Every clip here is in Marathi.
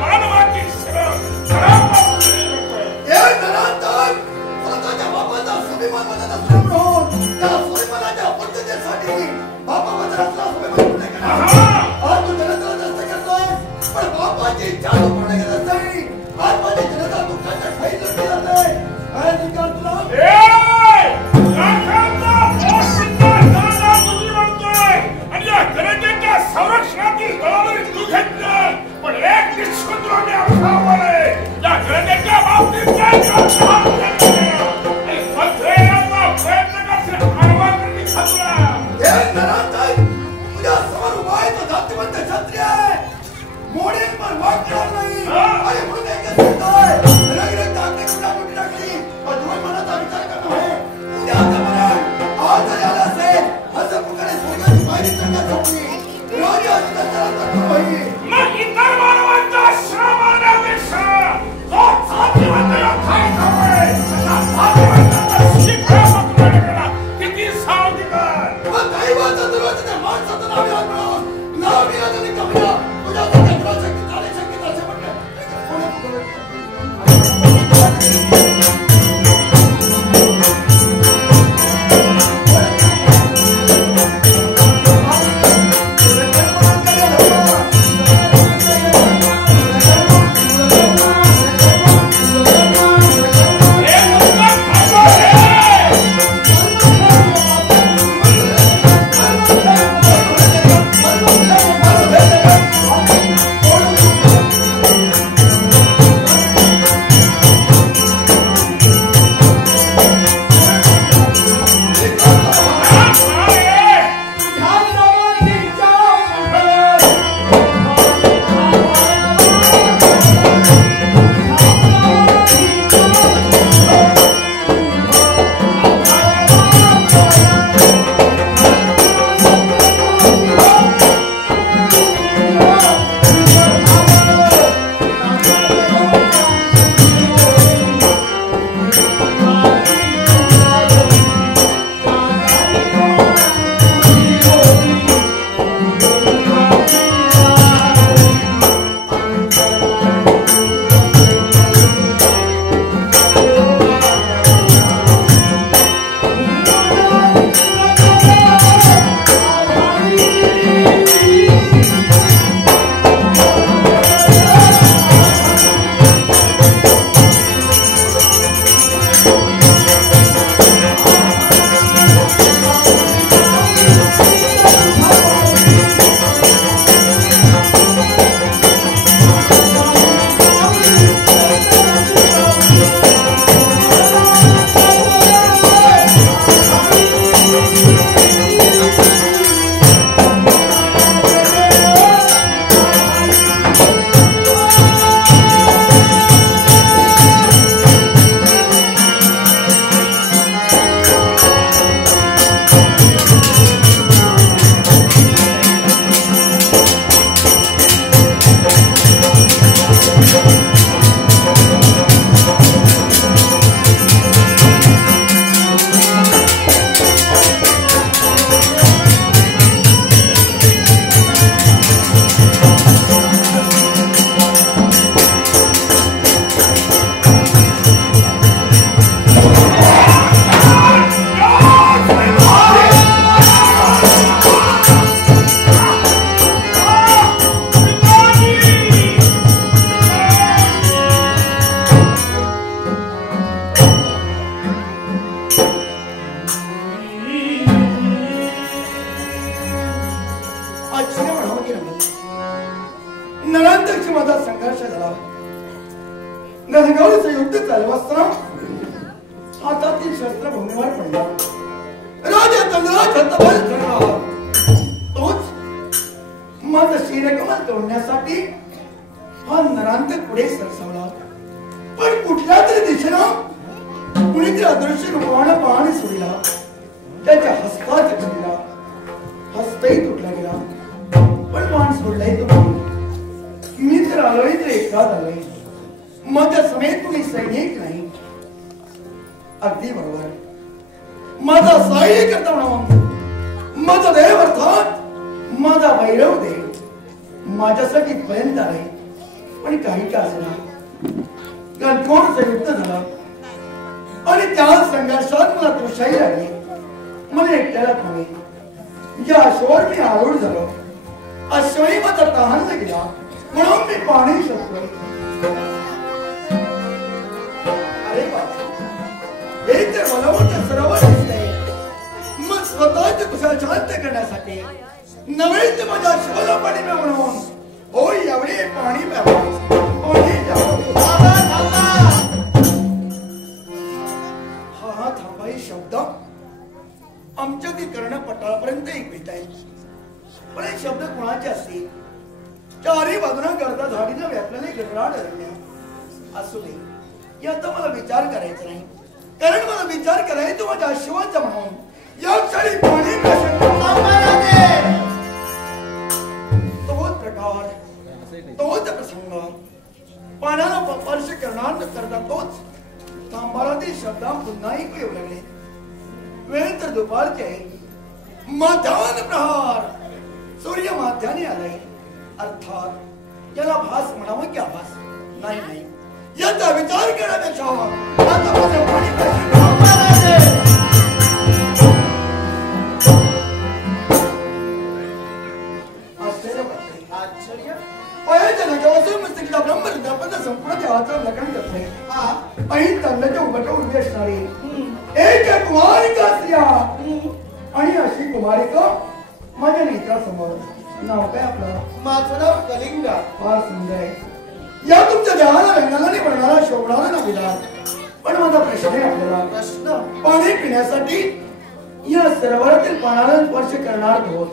मानवाची सेवा गणगौरीचं युद्ध चालू असताना हातातील शस्त्र भूमीवर पडला. राजा चंद्रात हतबल झाला. तोच माझं शिरकमल तोडण्यासाठी हा नरांत पुढे सरसावला. पण कुठल्या तरी दिशेनं कुणीतरी अदृश्य रूपानं बाण सोडला. त्याच्या हस्तात गेला. हस्तही तुटला गेला. पण बाण सोडलाही तो. मी तर आलोय तर एकाच आलोय. माझ्या समेत कुणी सैनिक नाही. अगदी बरोबर. माझा सहाय्य करता म्हणून माझा देव अर्थात माझा भैरव देव माझ्यासाठी पर्यंत आहे. पण काही का असेना गणगौरीचं युद्ध झालं आणि त्या संघर्षात मला तृषाई लागली. मला एकट्याला थांबे. या अश्वावर मी आरूढ झालो. अश्वही माझा तहानला गेला म्हणून मी पाणी शोधलो. अरे बाबा हे तर मला मोठं सरोवर दिसतंय. मग स्वतःचे कुशल शांत करण्यासाठी नव्हे तर माझ्या अश्वाला पाणी प्या म्हणून होय एवढे पाणी प्यावं. हा थांबाई शब्द आमच्या ती कर्णपटाळापर्यंत ऐकवित आहे. पण हे शब्द कोणाचे असतील? चारी बाजूला गर्दा झाडीनं व्यापलेले गडराड अरण्य असू दे. याचा मला विचार करायचा नाही. कारण मला विचार करायचा तो माझ्या अश्वाचा म्हणून या क्षणी पाणी तोच प्रकार तोच प्रसंग पाण्याला स्पर्श करणार न करता तोच थांबारातील शब्द पुन्हा ऐकू येऊ लागले. वेळ तर दुपारचे मध्यान प्रहार. सूर्य माध्याने आलाय. अर्थात याला भास म्हणावं की आभास नाही. नाही याचा विचार करण्यापेक्षा संपूर्ण देवाचं लग्न करते. आणि तंडाच्या उभट उभी असणारी एक कुमारिका स्त्रिया आणि अशी कुमारिका माझ्या नेत्रासमोर. नाव काय आपलं? माझं नाव कलिंगा. फार सुंदर आहे. या तुमच्या देहाला रंगाला नाही बनणारा शोभणारा ना विधान. पण माझा प्रश्न आहे आपल्याला. प्रश्न पाणी पिण्यासाठी या सरोवरातील पाण्याला स्पर्श करणार होत.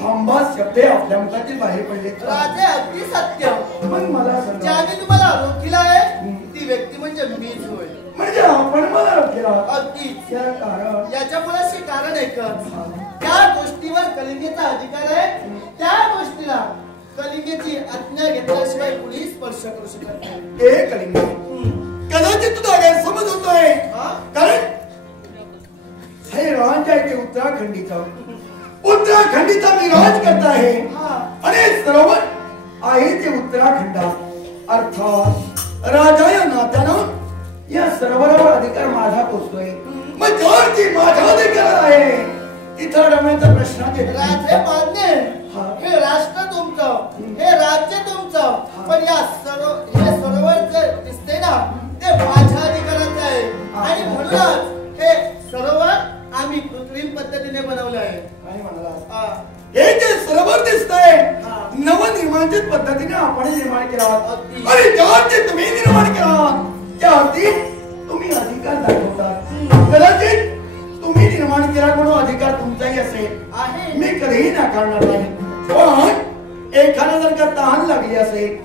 थांबा शब्दे आपल्या मुखातील बाहेर पडले. राजे अगदी सत्य. पण मला ज्याने तुम्हाला रोखीला आहे ती व्यक्ती म्हणजे मीच होय. म्हणजे आपण मला रोखीला. अगदी कारण याच्या मुळाशी कारण एकच. त्या गोष्टीवर कलिंगेचा अधिकार आहे. त्या गोष्टीला कलिंगेची आज्ञा घेतल्याशिवाय कुणी स्पर्श करू शकत नाही. हे कलिंगे कदाचित तुझा गैरसमज होतोय. कारण हे राज आहे ते उत्तराखंडीचा मी राज करता आहे. आणि सरोवर आहे ते उत्तराखंडात. अर्थात राजा या नात्यानं या सरोवरावर अधिकार माझा पोचतोय. मग ज्यावरती माझा अधिकार आहे तिथं रमण्याचा प्रश्न राजे मान्य. हे राष्ट्र तुमचं. हे राज्य तुमचं. पण या हे सरोवर जे दिसते ना ते माझ्या अधिकाराचं आहे. आणि म्हणूनच हे सरोवर आम्ही कृत्रिम पद्धतीने बनवलं आहे. हे जे सरोवर दिसतंय नवनिर्माणित पद्धतीने आपण निर्माण केला. आणि ज्यावरती तुम्ही निर्माण केला त्यावरती तुम्ही अधिकार दाखवतात. कदाचित तुम्ही निर्माण केला म्हणून अधिकार तुमचाही असेल. मी कधीही नाकारणार नाही. पण एखादा जर का तहान लागली असेल,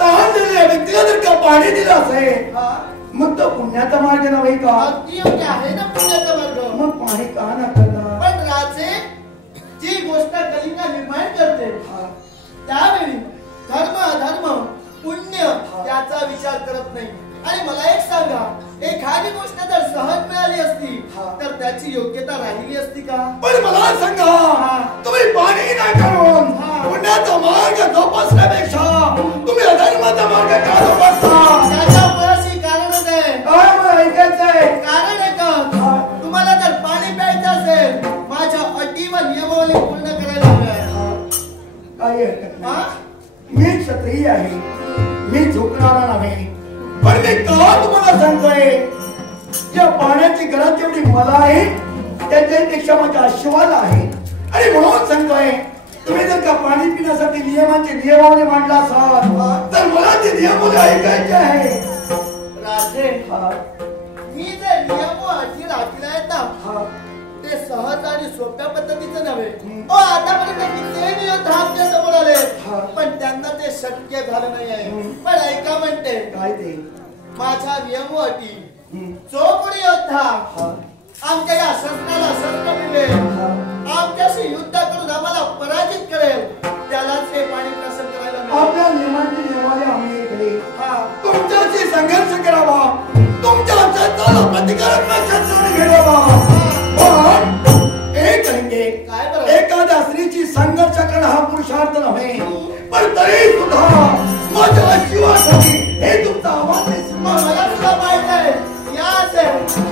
तहान दिलेल्या व्यक्तीला जर का पाणी दिलं असेल मग तो पुण्याचा मार्ग नव्हे का? आहे ना पुण्याचा मार्ग. मग पाणी का नाकारणार? पण राजे जी गोष्ट कलिंगा निर्माण करते त्यावेळी धर्म अधर्म पुण्य त्याचा विचार करत नाही. आणि मला एक सांगा, एखादी गोष्ट जर सहज मिळाली असती तर त्याची योग्यता राहिली असती का? पण मला सांगा, तुम्ही पाणी नाकारून पुण्याचा मार्ग जोपासण्यापेक्षा तुम्ही अधर्माचा मार्ग का जोपासता? त्याच्या मुळाशी कारणच आहे. काय मला ऐकायचंय? कारण आहे का तुम्हाला जर पाणी प्यायचं असेल माझ्या अटी व नियमावली पूर्ण करायला हव्या. काही हरकत नाही. मी क्षत्रिय आहे. मी झुकणारा नव्हे. पण मी का तुम्हाला सांगतोय या पाण्याची गरज जेवढी मला आहे त्याच्यापेक्षा माझ्या अश्वाला आहे. आणि म्हणून सांगतोय तुम्ही जर का पाणी पिण्यासाठी नियमांचे नियमावली मांडला असाल तर मला ते नियमावली ऐकायचे आहे. हा मी जे नियम व अटी राखीला आहेत ना हा ते सहज आणि सोप्या पद्धतीचं नव्हे. हम्म. आतापर्यंत कित्येक योद्धा आमच्या समोर आले हा. पण त्यांना ते शक्य झालं नाही आहे. हम्म. पण ऐका म्हणते काय ते माझ्या नियम व अटी हम्म. जो कोणी योद्धा हा आमच्या या शस्त्राला शस्त्र मिळेल हा आमच्याशी युद्ध करून आम्हाला पराजित करेल त्यालाच हे पाणी प्रसन्न करायला मिळेल. आपल्या नियमांची नियमावली आम्ही केली. हा तुमच्याशी संघर्ष करावा, तुमच्या शस्त्राला प्रतिकारक शस्त्राने घ्यावा. पण एक करेंगे काय बरं? एखाद्या स्त्रीची संघर्ष करणं हा पुरुषार्थ नव्हे, पण तरी सुद्धा माझ्या जीवासाठी हे तुमचं आव्हान आहे. मला सुद्धा माहित आहे या असेल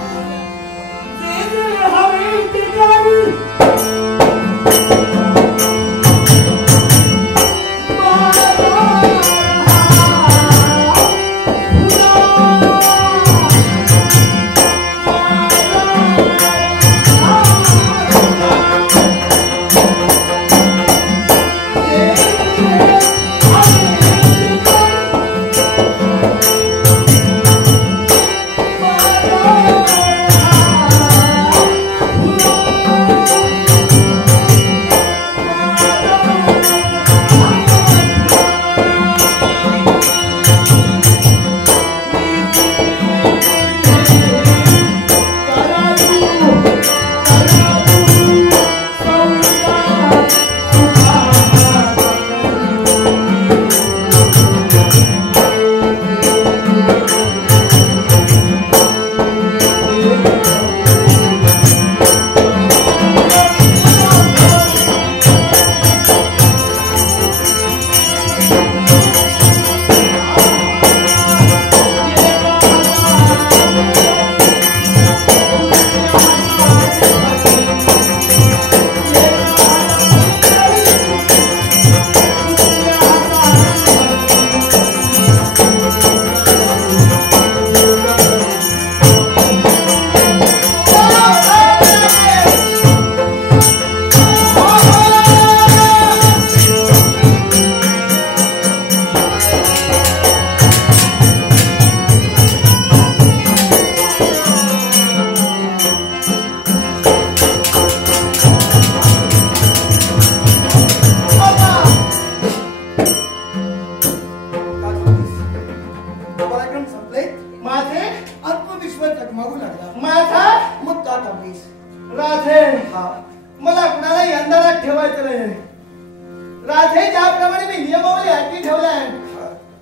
राधे ज्याप्रमाणे मी नियमावली अटी ठेवल्या आहेत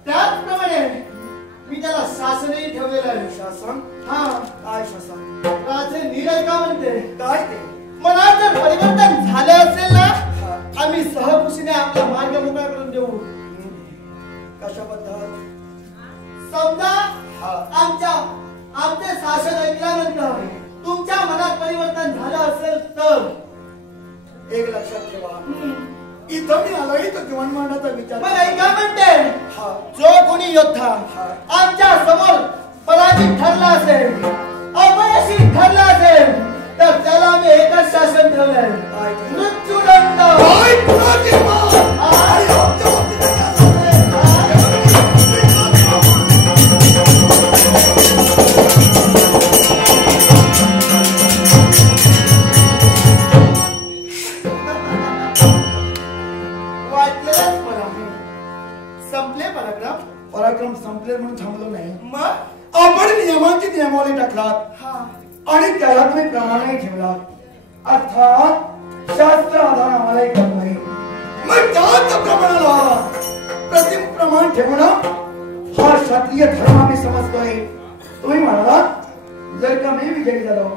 त्याचप्रमाणे मी त्याला शासनही ठेवलेलं आहे. शासन? हा. काय शासन? राधे नीरज का म्हणते काय ते? मनात जर परिवर्तन झालं असेल ना आम्ही सहकुशीने आपला मार्ग मोकळा करून देऊ. कशाबद्दल? समजा आमचे शासन ऐकल्यानंतर तुमच्या मनात परिवर्तन झालं असेल तर एक लक्षात ठेवा, इथं मी आलोय तर जीवनमानाचा विचार. पण ऐका म्हणते जो कोणी योद्धा आमच्या समोर पराजित ठरला असेल अपयशी ठरला असेल तर त्याला आम्ही एकच शासन ठेवलंय, मृत्यूदंड. पराक्रम संपले म्हणून थांबलो नाही. मग आपण नियमांची नियमावली टाकलात आणि त्याला तुम्ही प्रमाणही ठेवला, अर्थात शास्त्र आधार आम्हाला एक नाही. मग त्याच प्रमाणाला प्रतिम प्रमाण ठेवणं हा क्षत्रिय धर्म आम्ही समजतोय. तुम्ही म्हणाला जर का मी विजयी झालो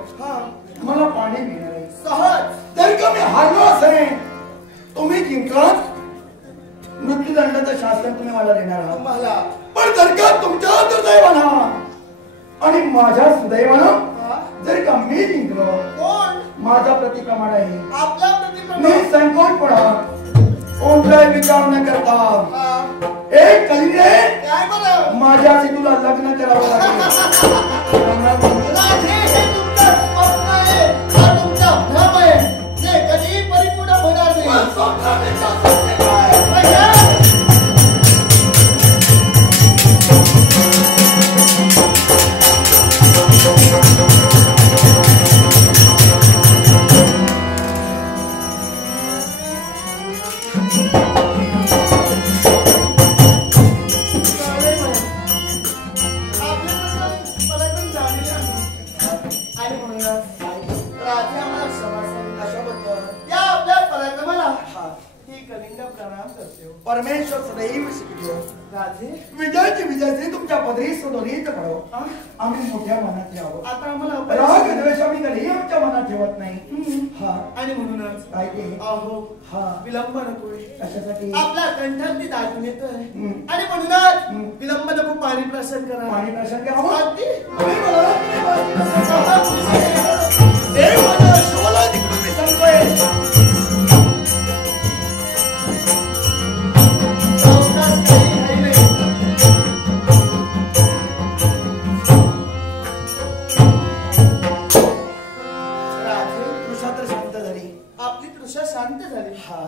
मला पाणी मिळणार आहे सहज. जर का मी हारलो असेल तुम्ही जिंकलात मृत्यूदंडाचं शासन तुम्ही मला देणार आहात मला. पण जर का तुमच्या दुर्दैवानं आणि माझ्या सुदैवानं जर का मी जिंकलो कोण माझा प्रतिप्रमाण आहे आपला प्रतिप्रमाण मी संकोचपणा कोणताही विचार न करता एक कलिंगे काय बरं माझ्याशी तुला लग्न करावं लागेल. हे तुमचं स्वप्न आहे हा तुमचा भ्रम आहे जे कधी परिपूर्ण होणार नाही. प्रणाम करते हो. परमेश्वर सदैव शिकतो. राजे विजयाची विजयाचे तुमच्या पदरी सोडोलीत पडो. आम्ही मोठ्या मनात यावं. आता आम्हाला राग द्वेष आम्ही कधीही आमच्या मनात ठेवत नाही. हा आणि म्हणूनच काय ते अहो हा विलंब नकोय. कशासाठी आपला कंठांती दाटून येतोय आणि म्हणूनच विलंब नको. पाणी प्राशन करा. पाणी प्राशन करा. अगदी तुम्ही बोला, तुम्ही बोला. देव माझा शोला तिकडून मी सांगतोय. सावकाश काही घाई नाही. राजे तृषा तर शांत झाली. आपली तृषा शांत झाली. हा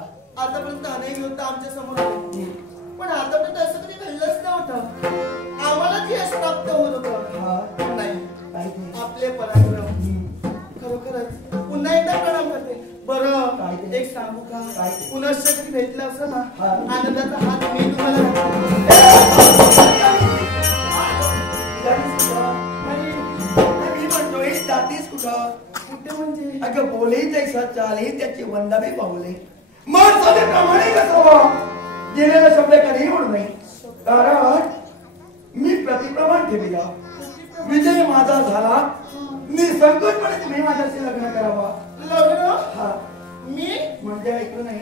आतापर्यंत अनेक युद्ध आमच्या समोर होते. पण आतापर्यंत असं कधी घडलंच नव्हतं. आम्हाला ती यश प्राप्त होत होतं. हा नाही काय ते आपले पराक्रम खरोखरच पुन्हा एकदा प्रणाम करते. बरं काय ते? एक सांगू का काय ते? पुनश्च कधी भेटलं असं ना हा. आनंदाचा हात मी तुम्हाला मी म्हणतोय जातीस कुठं कुठे म्हणजे अगं बोले जैसा चाले त्याची वंदाबी पावले. माणसाने प्रामाणिक असावा. दिलेला शब्द कधीही म्हणू नाही. कारण मी प्रतिप्रमाण ठेविला. विजय माझा झाला. निसंकोचपणे तुम्ही माझ्याशी लग्न करावा. लग्न हा मी म्हणजे ऐकलं नाही.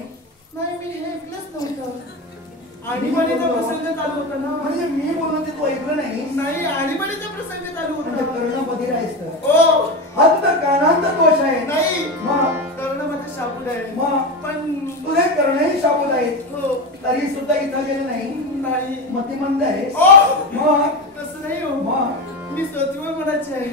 नाही मी हे ऐकलंच नव्हतं. आणीबाणीचा प्रसंग चालू होता ना. म्हणजे मी बोलतो ते तू ऐकलं नाही. नाही आणीबाणीचा प्रसंग चालू म्हणजे होता. कर्णपती राहायच तर ओ हात तर कानांचा दोष आहे. नाही मग कर्ण माझा शाबूड आहे. मग पण तुझे करणही शाबूत आहेत. हो तरी सुद्धा इथं गेले नाही. नाही मतिमंद आहे. ओ मग तसं नाही हो. मग मी सत्व म्हणायचे आहे.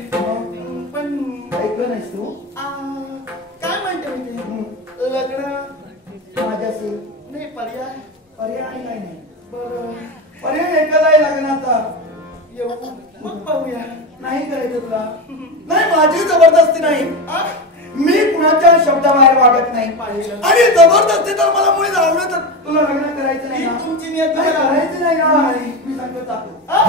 पण ऐकलं नाहीस तू काय म्हणते म्हणजे लग्न माझ्याशी नाही पर्याय पर्याय काय नाही. बरं पर्याय एकच आहे लग्नाचा. येऊ मग पाहूया. नाही करायचं तुला. नाही माझी जबरदस्ती नाही. आ? मी कुणाच्या शब्दाबाहेर वागत नाही. पाहिलं. आणि जबरदस्ती तर मला मुळे आवडत तर तुला लग्न करायचं नाही ही ना. तुमची नियती नाही मला- करायचं नाही ना. मी सांगतो जातो. आ?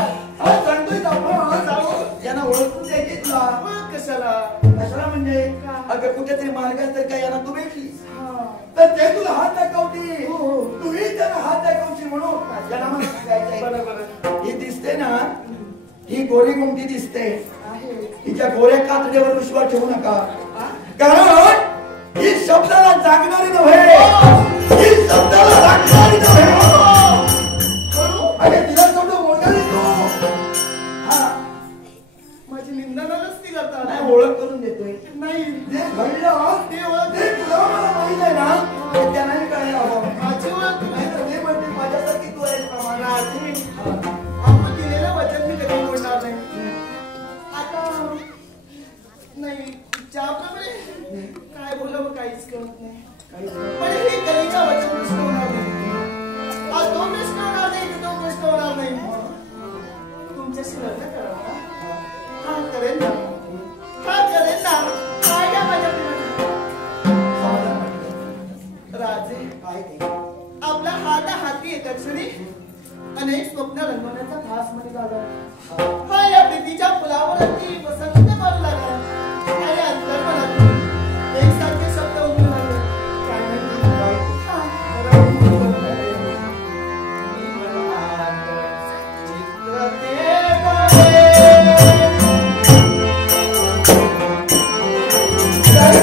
सांगतोय जाऊ. यांना ओळखून द्यायची तुला. मग कशाला कशाला म्हणजे का? अगं कुठेतरी मार्गात तर काय यांना तू भेटलीस हा. तर ते तुला हात दाखवते. हो, हो. तुम्ही त्यांना हात दाखवशील म्हणून यांना मला सांगायचंय. बरोबर ही दिसते ना ही गोरी गुमटी दिसते. आहे. हिच्या गोऱ्या कातड्यावर विश्वास ठेवू नका. आ? कारण ही शब्दाला जागणारी नव्हे. ही शब्दाला राखणारी नव्हे. करू? अरे तिला सोडून बोलणार तू. हा माझी निंदना नसती करता. नाही ओळख करून देतोय. नाही जे घडलं ते ओळख ते तुला मला माहित आहे ना. ते त्यांनाही कळायला हवं. माझी ओळख नाही तर ते म्हणते माझ्यासारखी तू आहेस प्रमाण. राजे आपण दिलेलं वचन मी कधी मोडणार नाही. आता नाही ज्याप्रमाणे काय बोलावं काहीच कळत नाही. पण हे कलेचा वचन प्रश्न होणार नाही. आज तो प्रश्न होणार नाही तर तो प्रश्न होणार नाही. तुमच्याशी लग्न करावं ना? हा करेन ना. हा करेन ना. काय द्या माझ्या प्रेमाला. राजे काय ते आपला हात हाती एका क्षणी अनेक स्वप्न रंगवण्याचा ध्यास मध्ये लागला. हा या प्रीतीच्या फुलावर अगदी पसंत करू लागला. आणि अंतर्मनातून एकसारखे शब्द उमटू लागले. काय म्हणते? हा, चित्र ते बरे. काय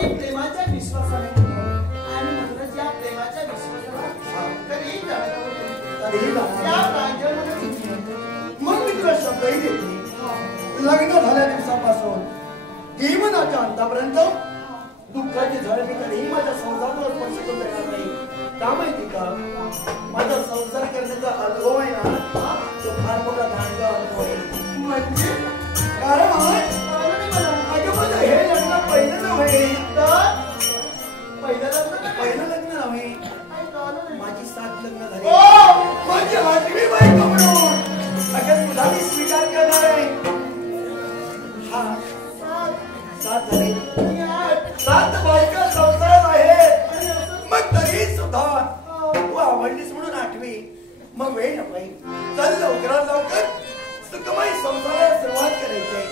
ती प्रेमाच्या विश्वासाने आणि म्हणूनच या प्रेमाच्या विश्वासाला कधीही त्या प्रांजळमध्ये मग मी तुला शब्दही देते. लग्न झाल्या दिवसापासून जीवनाच्या अंतापर्यंत दुःखाची झळ मी कधीही माझ्या संसाराला स्पर्श करून देणार नाही. का माहिती का? माझा संसार करण्याचा अनुभव आहे ना, तो फार मोठा धांडगा अनुभव आहे. म्हणजे कारण अगं माझं हे लग्न पहिलं नव्हे. पहिलं लग्न नव्हे, माझी 7 लग्न झाली. माझी 8वी बायको म्हणून अगं तुला मी स्वीकार करणार आहे. हा 7 झाले. 7 बायका संसारात आहेत. मग तरी सुद्धा तू आवडलीस म्हणून 8वी. मग वेळ नकोय. चल लवकरात लवकर सुखमय संसाराला सुरुवात करायची आहे.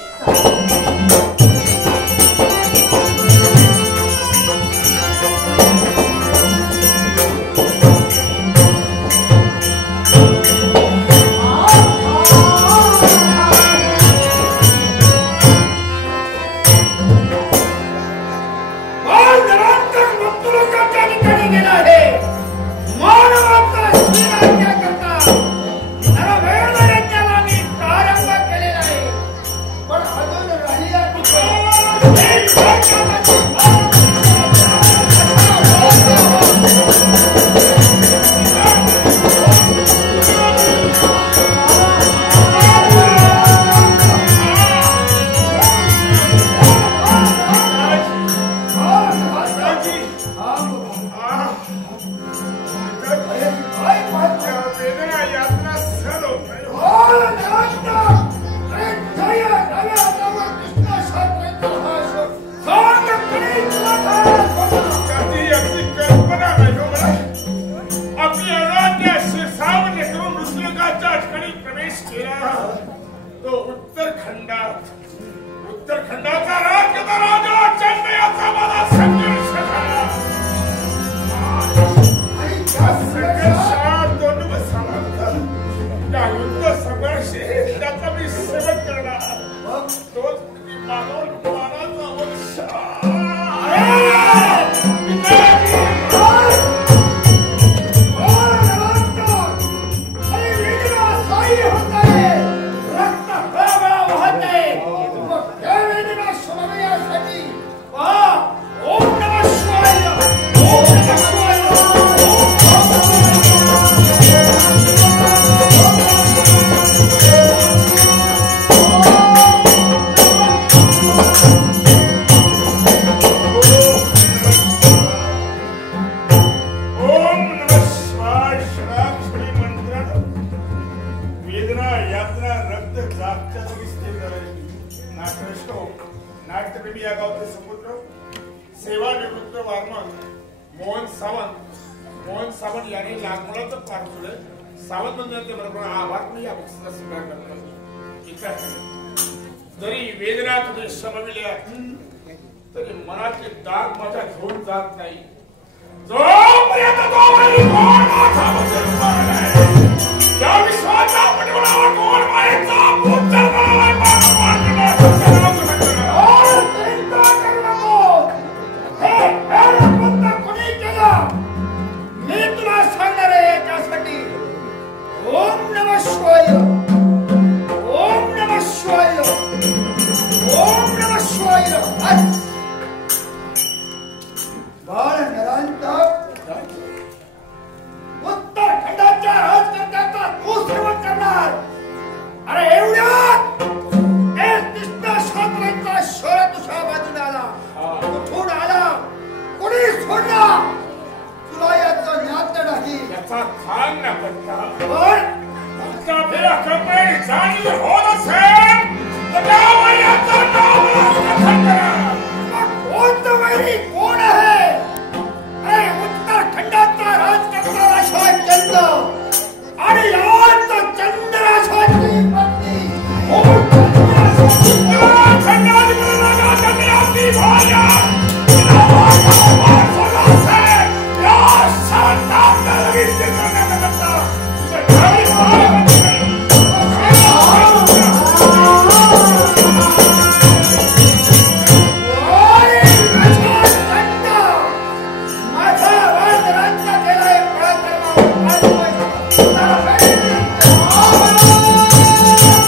उत्तरखंडाचा राजा चंद्रयाचा मला संघर्ष झाला. संघर्षात दोन समजलं त्या युद्ध संघर्ष त्याचा मी सेवन करणार. मग तोच मानव मानाचा वंश नाट्यप्रेमी या गावचे समुद्र सेवानिवृत्त वारमन मोहन सावंत यांनी लागमुळाचं पार सुडे सावंत मंदिराचे बरोबर आभार या बक्षीचा स्वीकार करतात. जरी वेदना तुझे शमविल्या तरी मनाचे दाग माझ्या घेऊन जात नाही. जोपर्यंत तो माझी या विश्वाच्या पटवणावर कोण मारेचा पुत्र मी तुला सांगणार आहे त्यासाठी ओम नमः शिवाय, ओम नमः शिवाय, ओम नमः शिवाय. बाळ निरंतर उत्तरखंडाच्या राजकारण्याचा तू सेवन करणार. अरे एवढ्यात एक निष्ठाशास्त्रांचा शोध तुझ्या बाजूला आला. कुठून आला, कोणी सोडला, तुला याचा ज्ञात नाही. याचा खान ना करता पण आता मेरा कपडे जाणीव हो